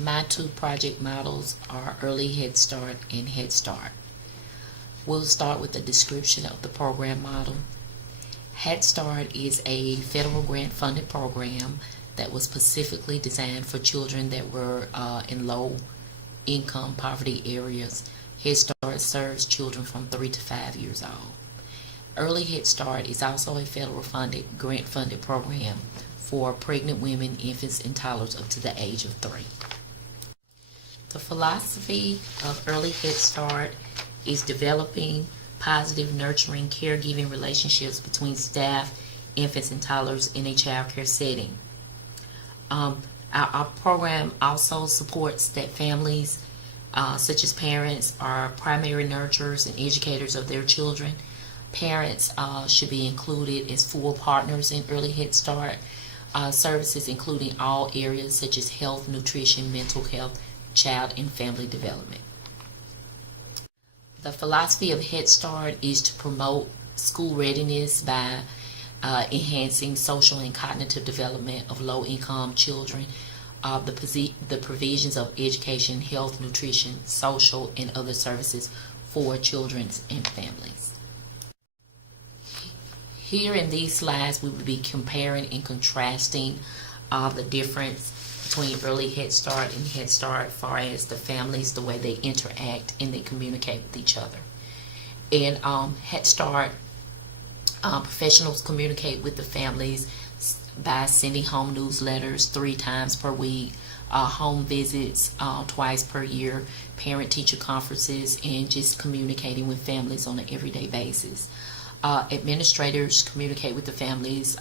My two project models are Early Head Start and Head Start. We'll start with the description of the program model. Head Start is a federal grant funded program that was specifically designed for children that were in low income poverty areas. Head Start serves children from 3 to 5 years old. Early Head Start is also a federal funded, grant funded program for pregnant women, infants, and toddlers up to the age of 3. The philosophy of Early Head Start is developing positive, nurturing, caregiving relationships between staff, infants, and toddlers in a child care setting. Our program also supports that families, such as parents, are primary nurturers and educators of their children. Parents should be included as full partners in Early Head Start services, including all areas such as health, nutrition, mental health, child and family development. The philosophy of Head Start is to promote school readiness by enhancing social and cognitive development of low-income children, the provisions of education, health, nutrition, social, and other services for children and families. Here in these slides, we will be comparing and contrasting the difference between Early Head Start and Head Start as far as the families, the way they interact and they communicate with each other. In Head Start, professionals communicate with the families by sending home newsletters 3 times per week, home visits twice per year, parent-teacher conferences, and just communicating with families on an everyday basis. Administrators communicate with the families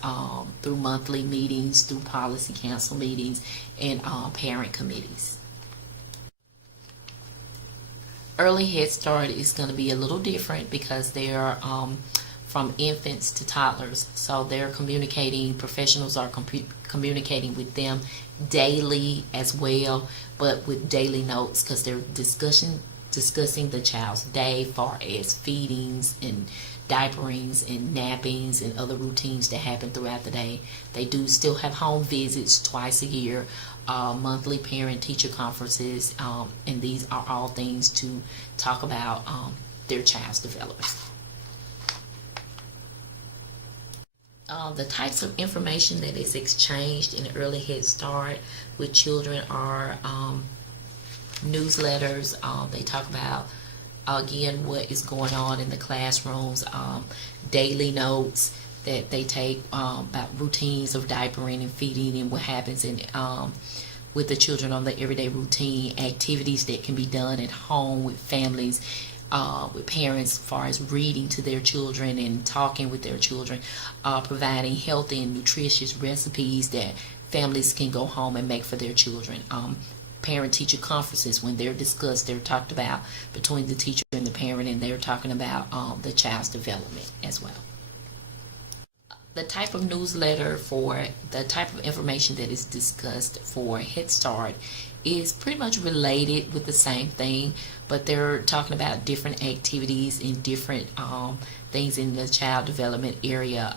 through monthly meetings, through policy council meetings, and parent committees. Early Head Start is going to be a little different because they're from infants to toddlers, so they're communicating, professionals are communicating with them daily as well, but with daily notes because they're discussing the child's day far as feedings and diaperings and nappings and other routines that happen throughout the day. They do still have home visits twice a year, monthly parent-teacher conferences, and these are all things to talk about their child's development. The types of information that is exchanged in Early Head Start with children are newsletters. They talk about again what is going on in the classrooms, daily notes that they take about routines of diapering and feeding and what happens in with the children on the everyday routine, activities that can be done at home with families, with parents as far as reading to their children and talking with their children, providing healthy and nutritious recipes that families can go home and make for their children. Parent-teacher conferences, when they're discussed, they're talked about between the teacher and the parent, and they're talking about the child's development as well. The type of newsletter for the type of information that is discussed for Head Start is pretty much related with the same thing, but they're talking about different activities and different things in the child development area,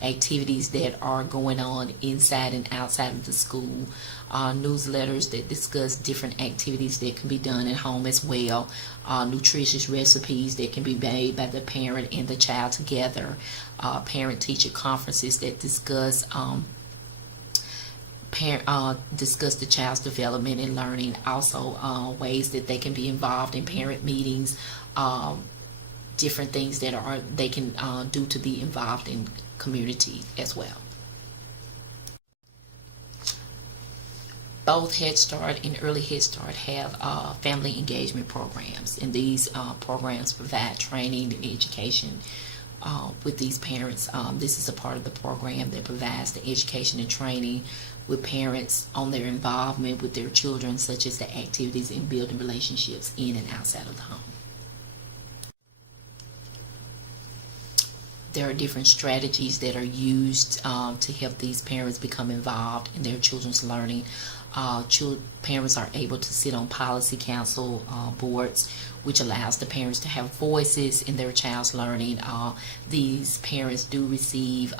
activities that are going on inside and outside of the school, newsletters that discuss different activities that can be done at home as well, nutritious recipes that can be made by the parent and the child together, parent-teacher conferences that discuss discuss the child's development and learning, also ways that they can be involved in parent meetings, different things that they can do to be involved in community as well. Both Head Start and Early Head Start have family engagement programs, and these programs provide training and education with these parents. This is a part of the program that provides the education and training with parents on their involvement with their children, such as the activities in building relationships in and outside of the home. There are different strategies that are used to help these parents become involved in their children's learning. Parents are able to sit on policy council boards, which allows the parents to have voices in their child's learning. These parents do receive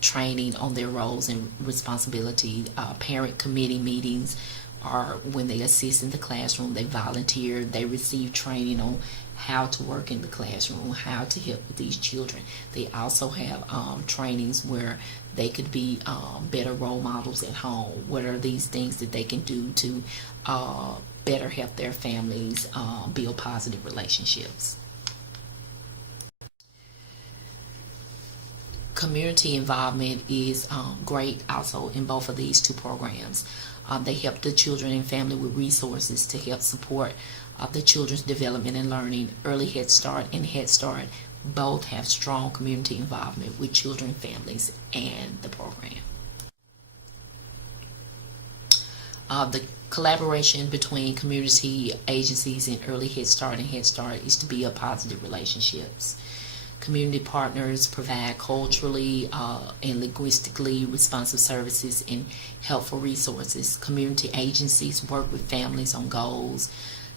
training on their roles and responsibility. Parent committee meetings are when they assist in the classroom, they volunteer, they receive training on how to work in the classroom, how to help with these children. They also have trainings where they could be better role models at home. What are these things that they can do to better help their families build positive relationships? Community involvement is great also in both of these two programs. They help the children and family with resources to help support the children's development and learning. Early Head Start and Head Start both have strong community involvement with children, families, and the program. The collaboration between community agencies and Early Head Start and Head Start is to build positive relationships. Community partners provide culturally and linguistically responsive services and helpful resources. Community agencies work with families on goals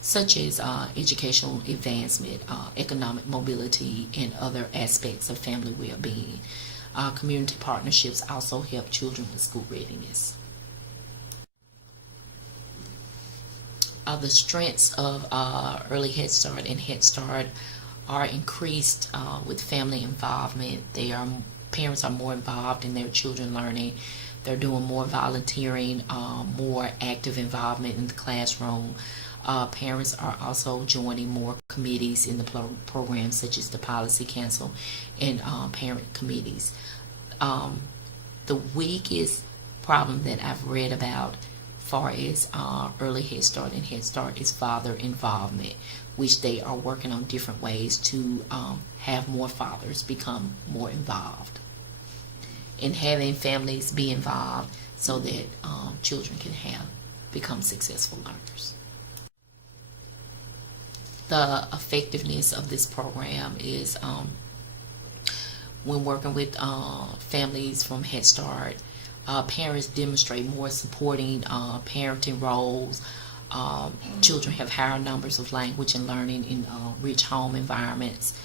such as educational advancement, economic mobility, and other aspects of family well-being. Community partnerships also help children with school readiness. The strengths of Early Head Start and Head Start are increased with family involvement. Parents are more involved in their children learning. They're doing more volunteering, more active involvement in the classroom. Parents are also joining more committees in the program, such as the Policy Council and parent committees. The weakest problem that I've read about far as Early Head Start and Head Start is father involvement, which they are working on different ways to have more fathers become more involved, and having families be involved so that children can become successful learners. The effectiveness of this program is when working with families from Head Start, parents demonstrate more supporting parenting roles. Children have higher numbers of language and learning in rich home environments.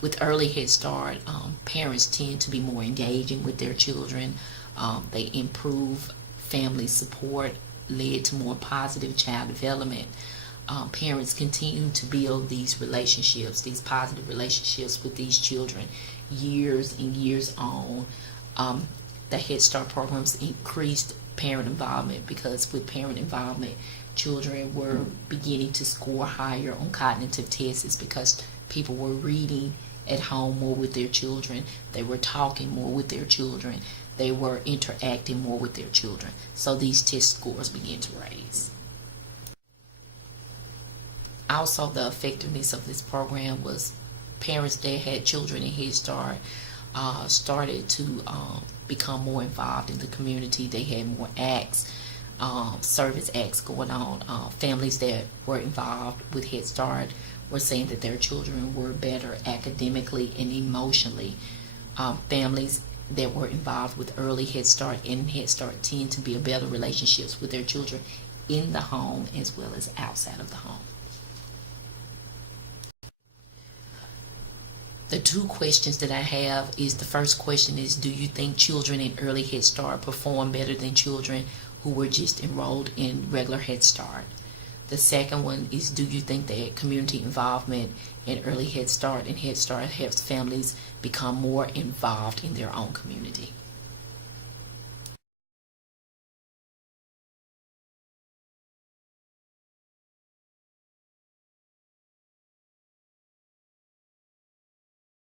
With Early Head Start, parents tend to be more engaging with their children. They improve family support, led to more positive child development. Parents continue to build these relationships, these positive relationships with these children years and years on. The Head Start programs increased parent involvement because with parent involvement, children were beginning to score higher on cognitive tests because people were reading at home more with their children. They were talking more with their children. They were interacting more with their children. So these test scores began to raise. Also, the effectiveness of this program was parents that had children in Head Start started to become more involved in the community. They had more acts, service acts going on. Families that were involved with Head Start were saying that their children were better academically and emotionally. Families that were involved with Early Head Start and Head Start tend to build better relationships with their children in the home as well as outside of the home. The two questions that I have is, the first question is, do you think children in Early Head Start perform better than children who were just enrolled in regular Head Start? The second one is, do you think that community involvement in Early Head Start and Head Start helps families become more involved in their own community?